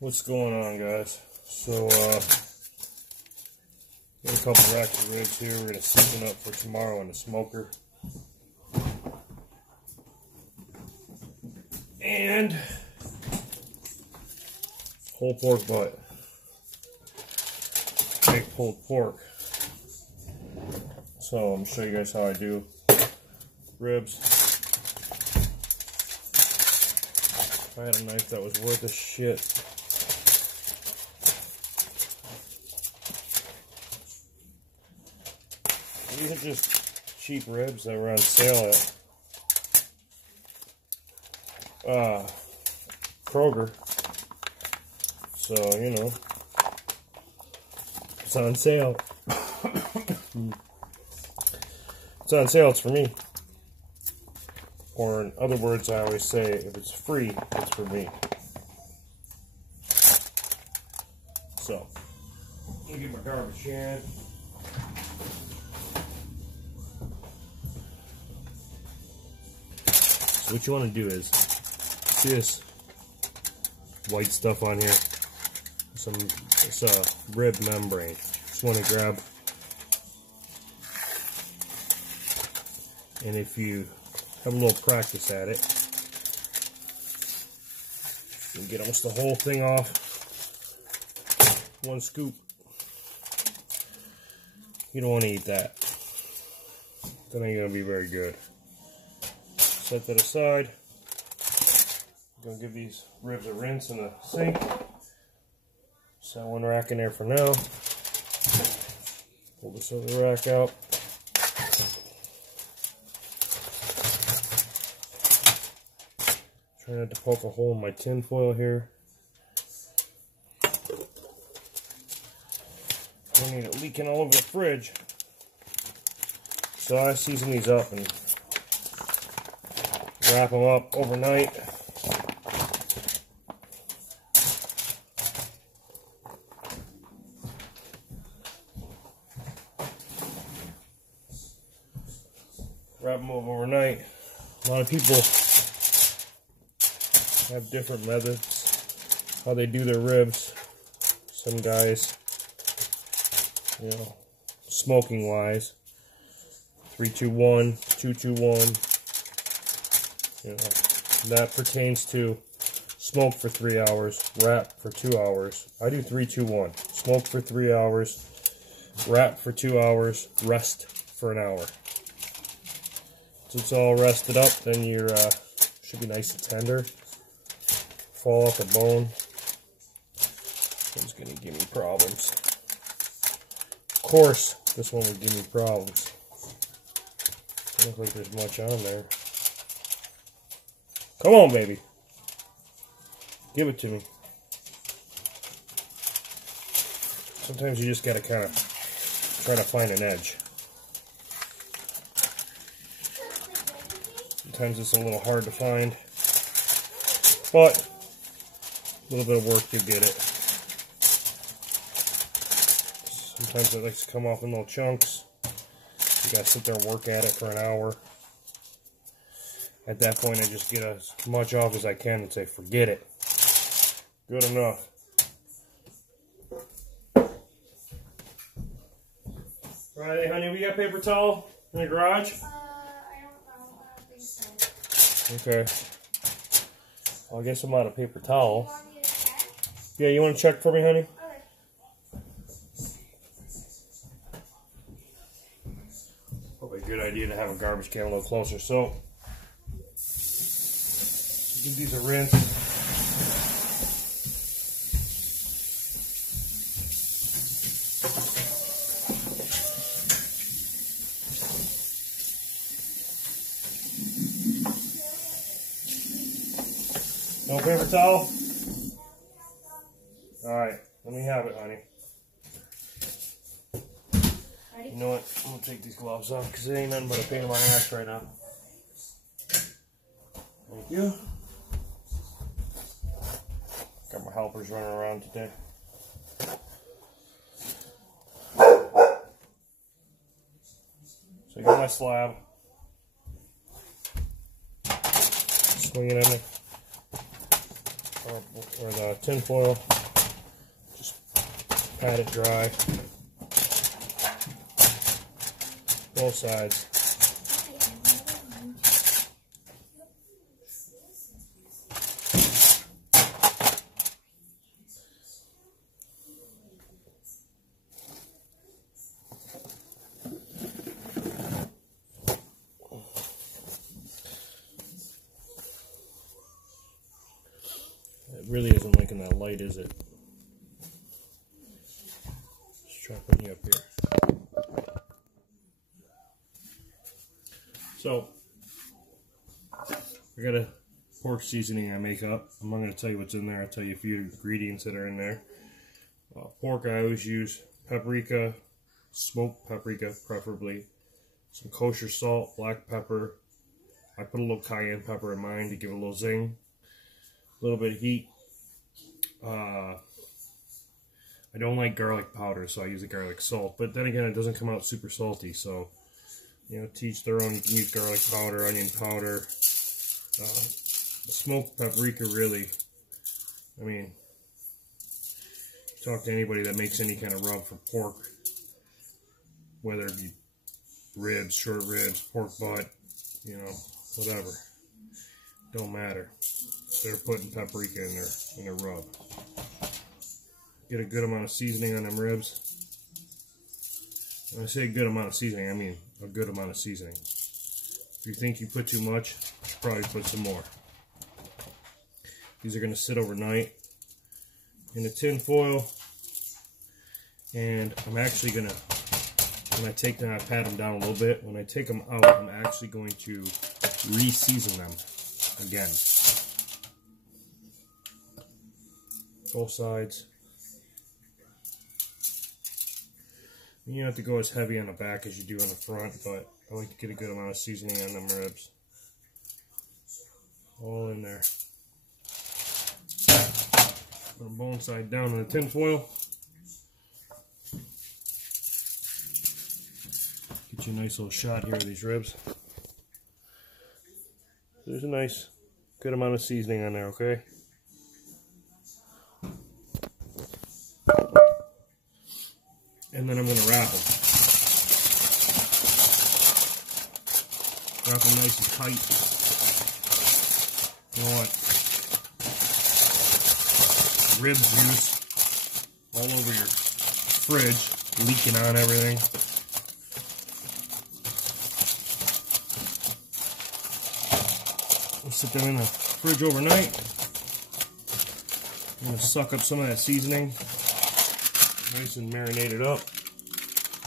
What's going on, guys? So, got a couple racks of ribs here. We're going to season up for tomorrow in the smoker. And whole pork butt. Big pulled pork. So, I'm going to show you guys how I do ribs. If I had a knife that was worth a shit. These are just cheap ribs that were on sale at Kroger. So, you know, it's on sale. It's on sale, it's for me. Or in other words, I always say, if it's free, it's for me. So, let me get my garbage can. So what you want to do is, see this white stuff on here? It's a rib membrane. Just want to grab, and if you have a little practice at it, you can get almost the whole thing off one scoop. You don't want to eat that. That ain't gonna be very good. Set that aside. I'm gonna give these ribs a rinse in the sink. Set one rack in there for now. Pull this other rack out. Try not to poke a hole in my tin foil here. I don't need it leaking all over the fridge. So I season these up and wrap them up overnight. Wrap them up overnight. A lot of people have different methods how they do their ribs. Some guys, you know, smoking wise, 3-2-1, 2-2-1. You know, that pertains to smoke for 3 hours, wrap for 2 hours. I do 3-2-1. Smoke for 3 hours, wrap for 2 hours, rest for an hour. Once it's all rested up, then you're should be nice and tender. Fall off the bone. It's gonna give me problems. Of course, this one would give me problems. Doesn't look like there's much on there. Come on, baby. Give it to me. Sometimes you just gotta kind of try to find an edge. Sometimes it's a little hard to find, but a little bit of work to get it. Sometimes it likes to come off in little chunks. You gotta sit there and work at it for an hour. At that point, I just get as much off as I can and say, forget it. Good enough. Right, honey, we got paper towel in the garage? I don't think so. Okay. Well, I guess I'm out of paper towel. You want me to check? Yeah, you want to check for me, honey? Okay. Probably a good idea to have a garbage can a little closer. So, give these a rinse. No paper towel? Alright, let me have it, honey. Ready? You know what? I'm going to take these gloves off because it ain't nothing but a pain in my ass right now. Thank you. Got my helpers running around today. So I got my slab. Swing it in there. or the tin foil. Just pat it dry. Both sides. It really isn't liking that light, is it? Let's try putting you up here. So, I got a pork seasoning I make up. I'm not going to tell you what's in there. I'll tell you a few ingredients that are in there. Pork, I always use paprika, smoked paprika preferably, some kosher salt, black pepper. I put a little cayenne pepper in mine to give it a little zing, a little bit of heat. I don't like garlic powder, so I use a garlic salt. But then again, it doesn't come out super salty, so you know, to each their own. You can use garlic powder, onion powder, smoked paprika. Really, I mean, talk to anybody that makes any kind of rub for pork, whether it be ribs, short ribs, pork butt, you know, whatever. Don't matter. They're putting paprika in their rub. Get a good amount of seasoning on them ribs. When I say a good amount of seasoning, I mean a good amount of seasoning. If you think you put too much, you should probably put some more. These are going to sit overnight in the tin foil. And I'm actually going to, when I take them, I pat them down a little bit. When I take them out, I'm actually going to re-season them again. Both sides. You don't have to go as heavy on the back as you do on the front, but I like to get a good amount of seasoning on them ribs. All in there. Put them bone side down in the tin foil. Get you a nice little shot here of these ribs. There's a nice, good amount of seasoning on there, okay? And then I'm going to wrap them. Wrap them nice and tight. You know what? Rib juice all over your fridge, leaking on everything. We'll sit them in the fridge overnight. I'm going to suck up some of that seasoning. Nice and marinated up.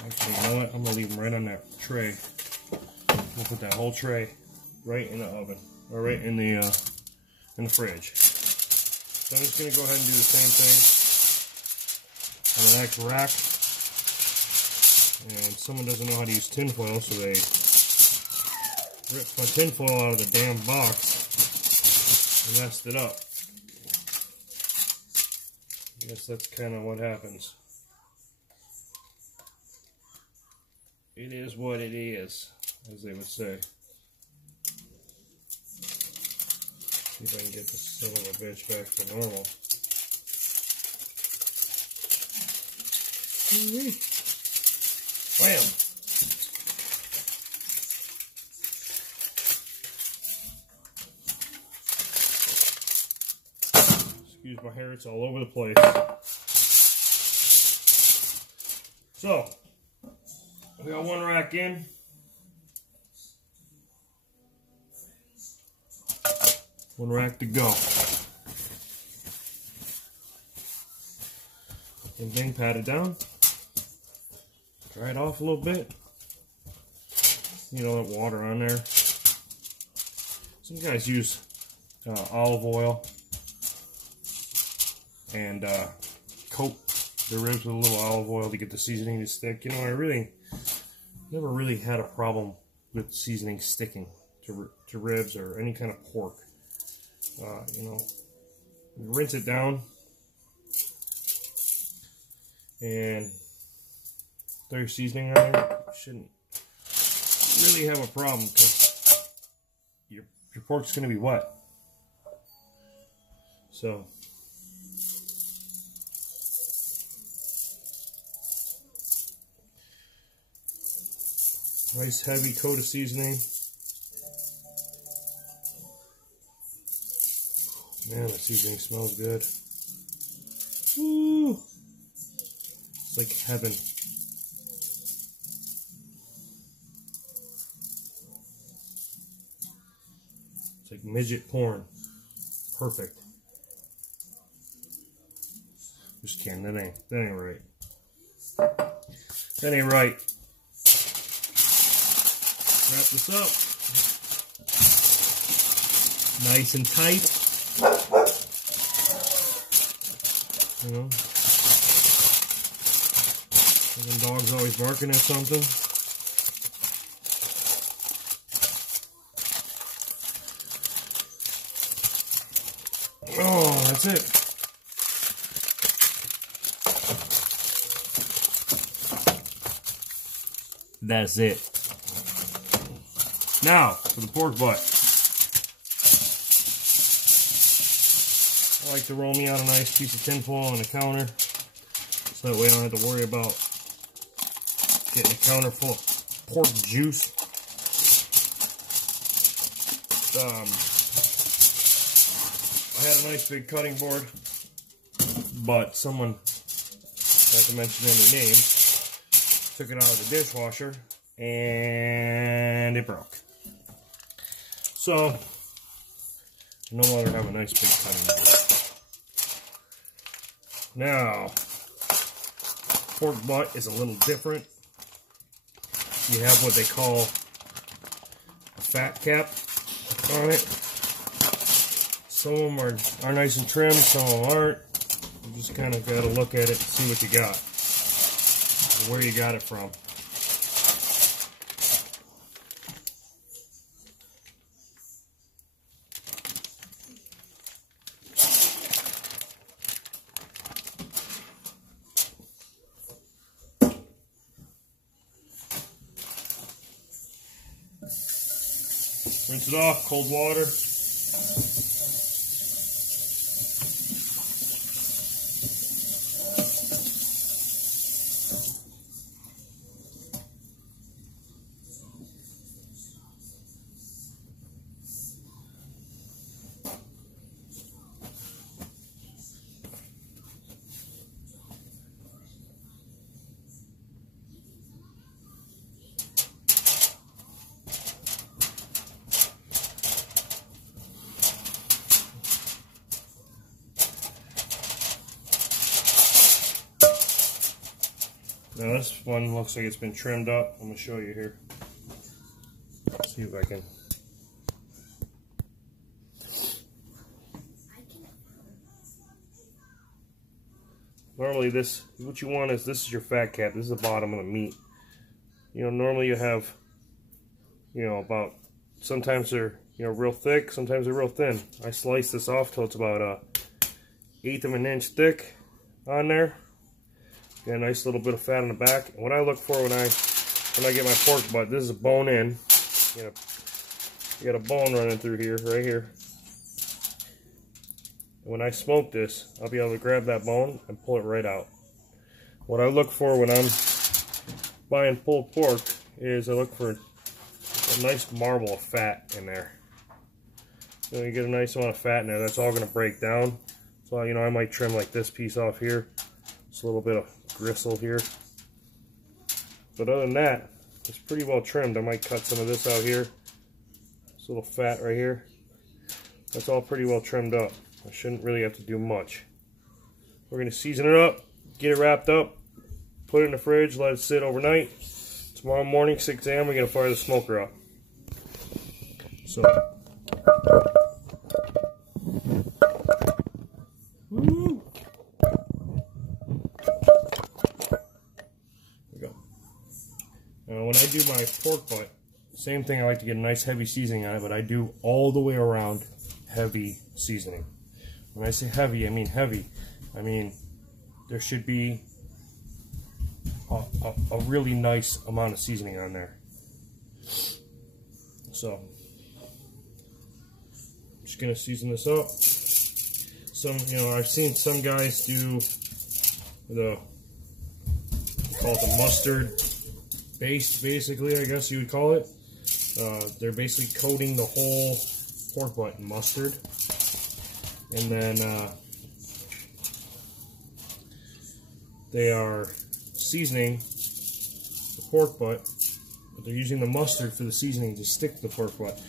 Actually, you know what? I'm going to leave them right on that tray. We'll put that whole tray right in the oven. Or right in the fridge. So I'm just going to go ahead and do the same thing on the next rack. And someone doesn't know how to use tin foil, so they ripped my tin foil out of the damn box and messed it up. I guess that's kind of what happens. It is what it is, as they would say. See if I can get this son of a bitch back to normal. Wham! Excuse my hair, it's all over the place. So, we got one rack in. One rack to go. Everything patted down. Dry it off a little bit. You know, water on there. Some guys use olive oil and coat their ribs with a little olive oil to get the seasoning to stick. You know, I really never really had a problem with seasoning sticking to ribs or any kind of pork. You know, rinse it down and throw your seasoning on there. You shouldn't really have a problem because your pork's going to be wet. So nice heavy coat of seasoning. Man, the seasoning smells good. Woo! It's like heaven. It's like midget porn. Perfect. Just kidding, that ain't right. That ain't right. Wrap this up. Nice and tight. You know. The dog's always barking at something. Oh, that's it. That's it. Now, for the pork butt. I like to roll me out a nice piece of tinfoil on the counter. So that way I don't have to worry about getting a counter full of pork juice. I had a nice big cutting board, but someone, not to mention any names, took it out of the dishwasher and it broke. So, I no longer have a nice big cutting board. Now, pork butt is a little different. You have what they call a fat cap on it. Some of them are nice and trim, some of them aren't. You just kind of got to look at it and see what you got, and where you got it from. Rinse it off, cold water. Now this one looks like it's been trimmed up. I'm going to show you here. Let's see if I can. Normally this, what you want is, this is your fat cap. This is the bottom of the meat. You know, normally you have, you know, about, sometimes they're, you know, real thick, sometimes they're real thin. I slice this off till it's about a 1/8 of an inch thick on there. Got a nice little bit of fat on the back. And what I look for when I get my pork butt, this is a bone in. You got a bone running through here, right here. And when I smoke this, I'll be able to grab that bone and pull it right out. What I look for when I'm buying pulled pork is I look for a nice marble of fat in there. So you get a nice amount of fat in there, that's all going to break down. So, you know, I might trim like this piece off here. Just a little bit of gristle here. But other than that, it's pretty well trimmed. I might cut some of this out here. This little fat right here. That's all pretty well trimmed up. I shouldn't really have to do much. We're going to season it up, get it wrapped up, put it in the fridge, let it sit overnight. Tomorrow morning, 6 a.m., we're going to fire the smoker up. So, woo. There we go. Now, when I do my pork butt, same thing, I like to get a nice heavy seasoning on it, but I do all the way around heavy seasoning. When I say heavy, I mean heavy. I mean, there should be a really nice amount of seasoning on there. So, I'm just going to season this up. some, I've seen some guys do call it the mustard paste, basically, I guess you would call it. They're basically coating the whole pork butt in mustard. And then they are seasoning the pork butt, but they're using the mustard for the seasoning to stick to the pork butt.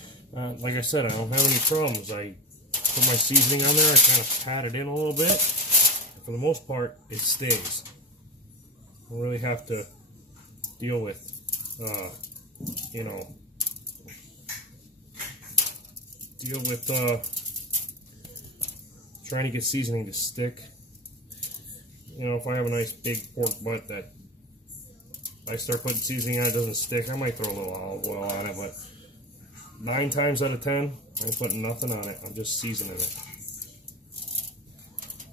Like I said, I don't have any problems. I put my seasoning on there, I kind of pat it in a little bit. And for the most part, it stays. I don't really have to deal with, trying to get seasoning to stick. If I have a nice big pork butt that I start putting seasoning on, it doesn't stick, I might throw a little olive oil on it, but 9 times out of 10, I'm putting nothing on it. I'm just seasoning it.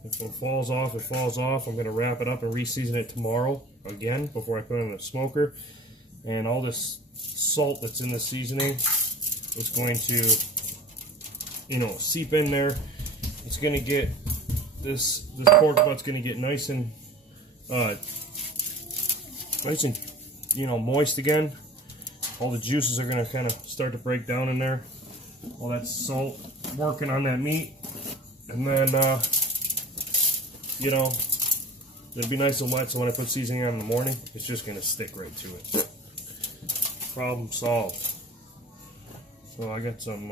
If it falls off, it falls off. I'm going to wrap it up and re-season it tomorrow again before I put it in the smoker. And all this salt that's in the seasoning is going to, seep in there. It's going to get this pork butt's going to get nice and moist again. All the juices are going to kind of start to break down in there. All that salt working on that meat. And then, it'll be nice and wet, so when I put seasoning on in the morning, it's just going to stick right to it. Problem solved. So I got some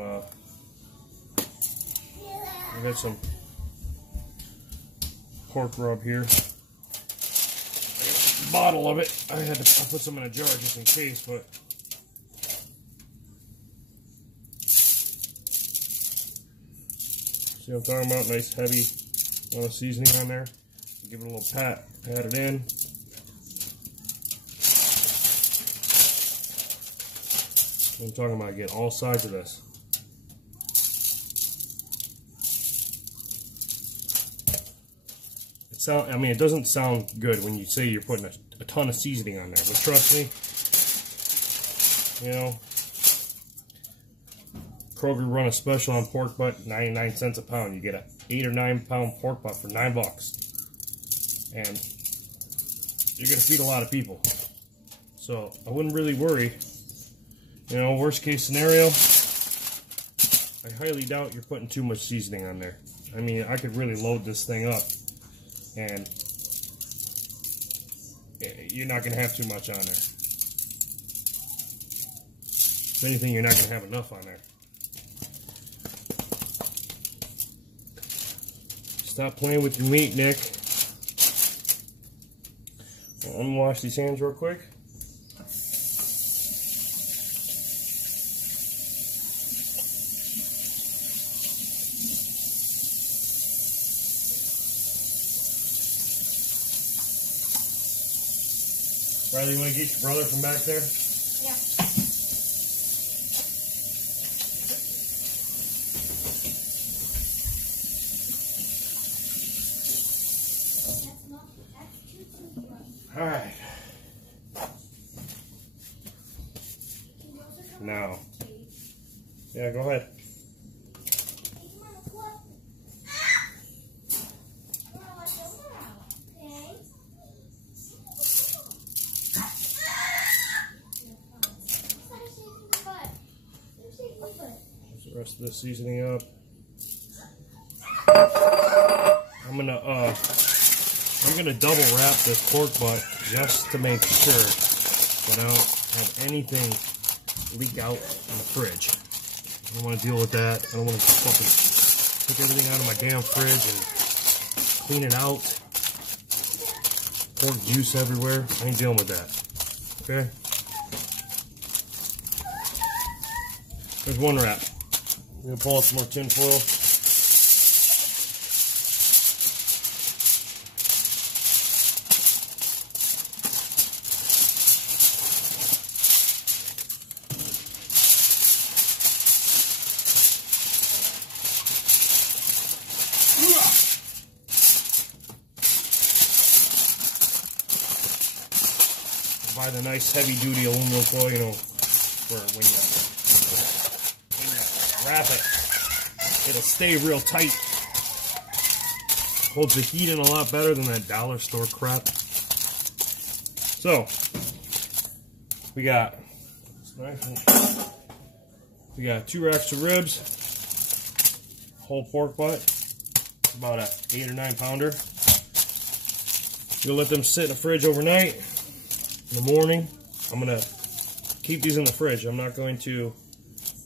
pork rub here. A bottle of it. I put some in a jar just in case, but see what I'm talking about? Nice heavy seasoning on there. Give it a little pat it in. I'm talking about getting all sides of this. It doesn't sound good when you say you're putting a ton of seasoning on there, but trust me, Kroger run a special on pork butt, 99 cents a pound. You get an 8 or 9 pound pork butt for $9. And you're going to feed a lot of people. So I wouldn't really worry. Worst case scenario, I highly doubt you're putting too much seasoning on there. I mean, I could really load this thing up and you're not going to have too much on there. If anything, you're not going to have enough on there. Stop playing with your meat, Nick. Let me wash these hands real quick. Riley, you want to get your brother from back there? Yeah. All right. Now. Yeah, go ahead. The rest of the seasoning up. I'm gonna double wrap this pork butt just to make sure that I don't have anything leak out in the fridge. I don't want to deal with that. I don't want to fucking take everything out of my damn fridge and clean it out. Pork juice everywhere. I ain't dealing with that. Okay? There's one wrap. I'm gonna pull out some more tin foil. Buy the nice heavy-duty aluminum foil, for when you wrap it, it'll stay real tight. Holds the heat in a lot better than that dollar store crap. So, we got 2 racks of ribs, whole pork butt, about a 8 or 9 pounder. You'll let them sit in the fridge overnight. In the morning, I'm gonna keep these in the fridge. I'm not going to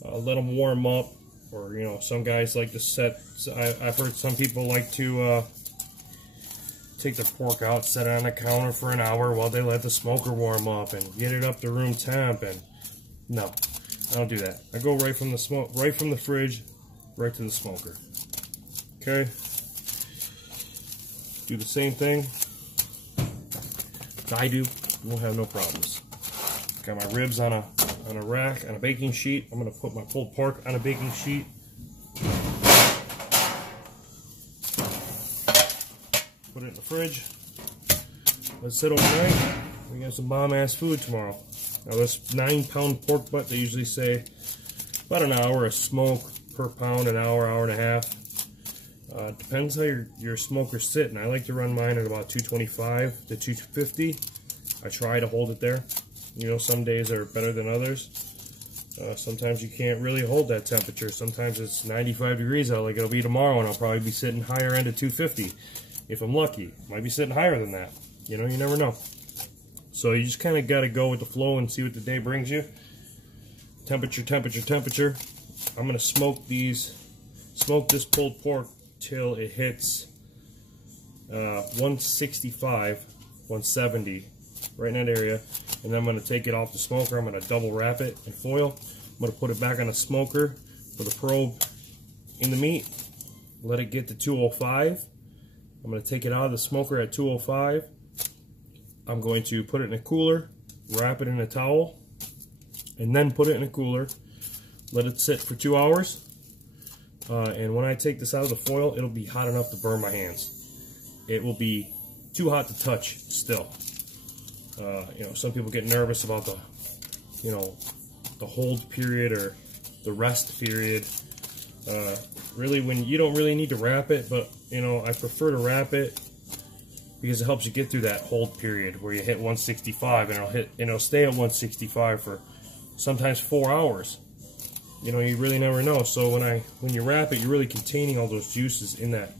let them warm up, or you know, some guys like to set. I've heard some people like to take their pork out, set it on the counter for an hour while they let the smoker warm up and get it up to room temp. And no, I don't do that. I go right from the fridge, right to the smoker. Okay. Do the same thing. I do. You won't have no problems. Got my ribs on a rack, on a baking sheet. I'm gonna put my pulled pork on a baking sheet. Put it in the fridge. Let's sit overnight. We got some bomb-ass food tomorrow. Now this 9-pound pork butt, they usually say about an hour of smoke per pound, an hour, hour and a half. Depends how your smoker's sitting. I like to run mine at about 225 to 250. I try to hold it there. You know, some days are better than others. Sometimes you can't really hold that temperature. Sometimes it's 95 degrees out, like it'll be tomorrow, and I'll probably be sitting higher end of 250. If I'm lucky, might be sitting higher than that. You know, you never know. So you just kind of got to go with the flow and see what the day brings you. Temperature, temperature, temperature. I'm going to smoke this pulled pork till it hits 165, 170, right in that area. And then I'm going to take it off the smoker. I'm going to double wrap it in foil. I'm going to put it back on the smoker with a probe in the meat. Let it get to 205. I'm going to take it out of the smoker at 205. I'm going to put it in a cooler, wrap it in a towel, and then put it in a cooler. Let it sit for 2 hours. And when I take this out of the foil, it'll be hot enough to burn my hands. It will be too hot to touch still. You know, some people get nervous about the hold period or the rest period. Really, when you don't really need to wrap it, but you know, I prefer to wrap it because it helps you get through that hold period where you hit 165, and it'll stay at 165 for sometimes 4 hours. You know, you really never know. So when you wrap it, you're really containing all those juices in that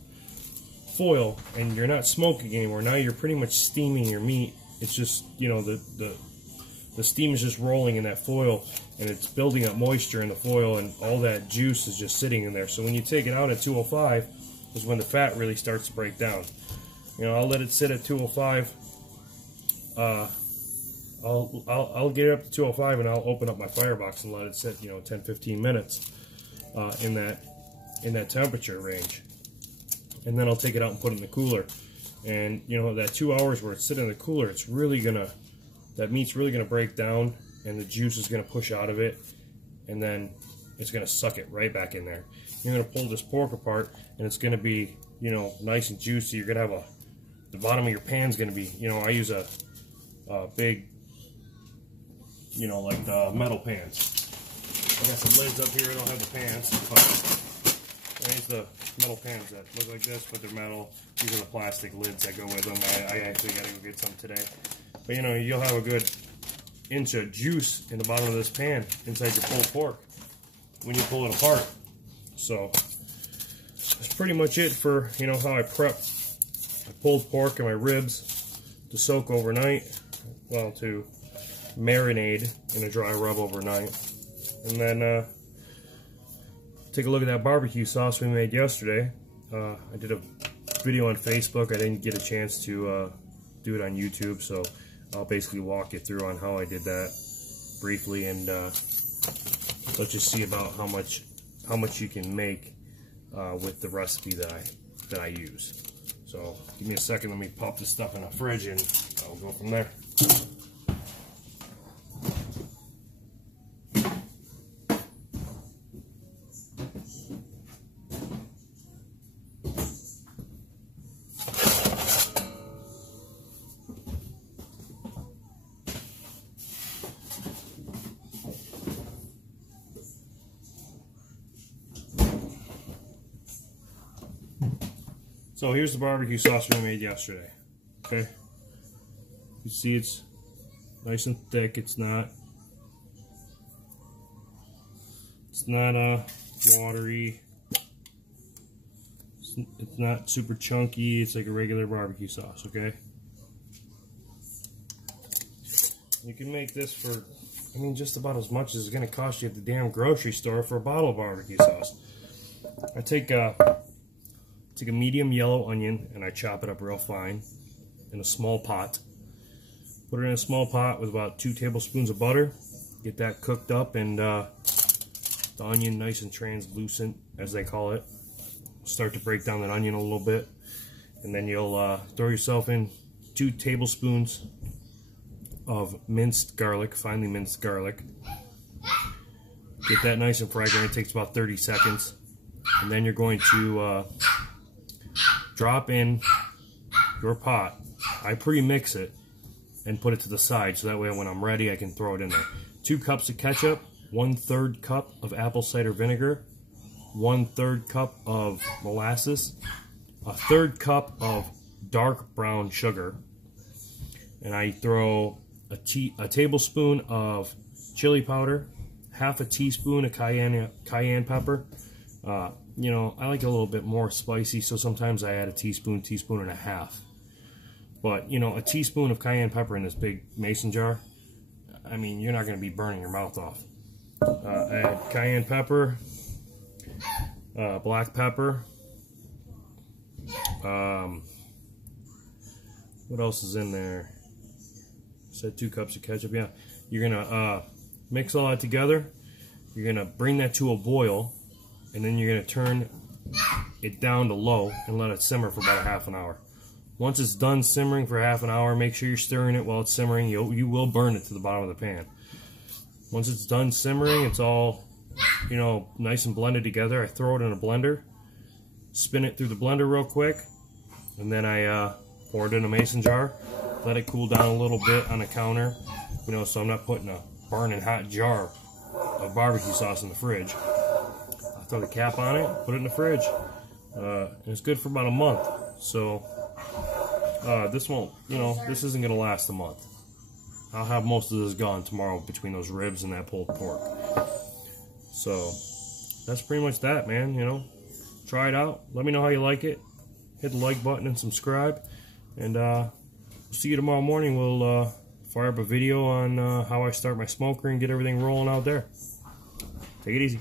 foil, and you're not smoking anymore. Now you're pretty much steaming your meat. It's just, you know, the steam is just rolling in that foil, and it's building up moisture in the foil, and all that juice is just sitting in there. So when you take it out at 205 is when the fat really starts to break down. You know, I'll let it sit at 205. I'll get it up to 205, and I'll open up my firebox and let it sit, you know, 10-15 minutes in that temperature range, and then I'll take it out and put it in the cooler. And you know, that 2 hours where it's sitting in the cooler, it's really gonna, that meat's really gonna break down, and the juice is gonna push out of it, and then it's gonna suck it right back in there. You're gonna pull this pork apart, and it's gonna be, you know, nice and juicy. You're gonna have the bottom of your pan's gonna be, you know, I use a big, you know, like metal pans. I got some lids up here. I don't have the pans, but there's the metal pans that look like this, but they're metal. These are the plastic lids that go with them. I actually got to go get some today. But you know, you'll have a good inch of juice in the bottom of this pan inside your pulled pork when you pull it apart. So that's pretty much it for, you know, how I prep my pulled pork and my ribs to soak overnight. Well, to marinade in a dry rub overnight. And then take a look at that barbecue sauce we made yesterday. I did a video on Facebook. I didn't get a chance to do it on YouTube, so I'll basically walk you through on how I did that briefly, and let's just see about how much you can make with the recipe that I use. So give me a second. Let me pop this stuff in the fridge, and I'll go from there. So here's the barbecue sauce we made yesterday. Okay. You see it's nice and thick. It's not watery. It's not super chunky. It's like a regular barbecue sauce, okay? You can make this for, I mean, just about as much as it's going to cost you at the damn grocery store for a bottle of barbecue sauce. I take a medium yellow onion and I chop it up real fine in a small pot. Put it in a small pot with about 2 tablespoons of butter. Get that cooked up, and the onion nice and translucent, as they call it. Start to break down that onion a little bit, and then you'll throw yourself in 2 tablespoons of minced garlic, finely minced garlic. Get that nice and fragrant. It takes about 30 seconds, and then you're going to drop in your pot. I pre-mix it and put it to the side, so that way when I'm ready I can throw it in there. 2 cups of ketchup, 1/3 cup of apple cider vinegar, 1/3 cup of molasses, 1/3 cup of dark brown sugar, and I throw a tablespoon of chili powder, half a teaspoon of cayenne pepper. You know, I like it a little bit more spicy, so sometimes I add a teaspoon and a half. But, you know, a teaspoon of cayenne pepper in this big mason jar, I mean, you're not going to be burning your mouth off. Add cayenne pepper, black pepper. What else is in there? Said 2 cups of ketchup. Yeah, you're going to mix all that together. You're going to bring that to a boil, and then you're going to turn it down to low and let it simmer for about a half an hour. Once it's done simmering for half an hour, make sure you're stirring it while it's simmering. You will burn it to the bottom of the pan. Once it's done simmering, it's all, you know, nice and blended together. I throw it in a blender, spin it through the blender real quick, and then I pour it in a mason jar. Let it cool down a little bit on the counter, you know, so I'm not putting a burning hot jar of barbecue sauce in the fridge. I throw the cap on it, put it in the fridge. And it's good for about a month. So this won't, you know, this isn't gonna last a month. I'll have most of this gone tomorrow between those ribs and that pulled pork. So that's pretty much that, man. You know, try it out. Let me know how you like it. Hit the like button and subscribe. And we'll see you tomorrow morning. We'll fire up a video on how I start my smoker and get everything rolling out there. Take it easy.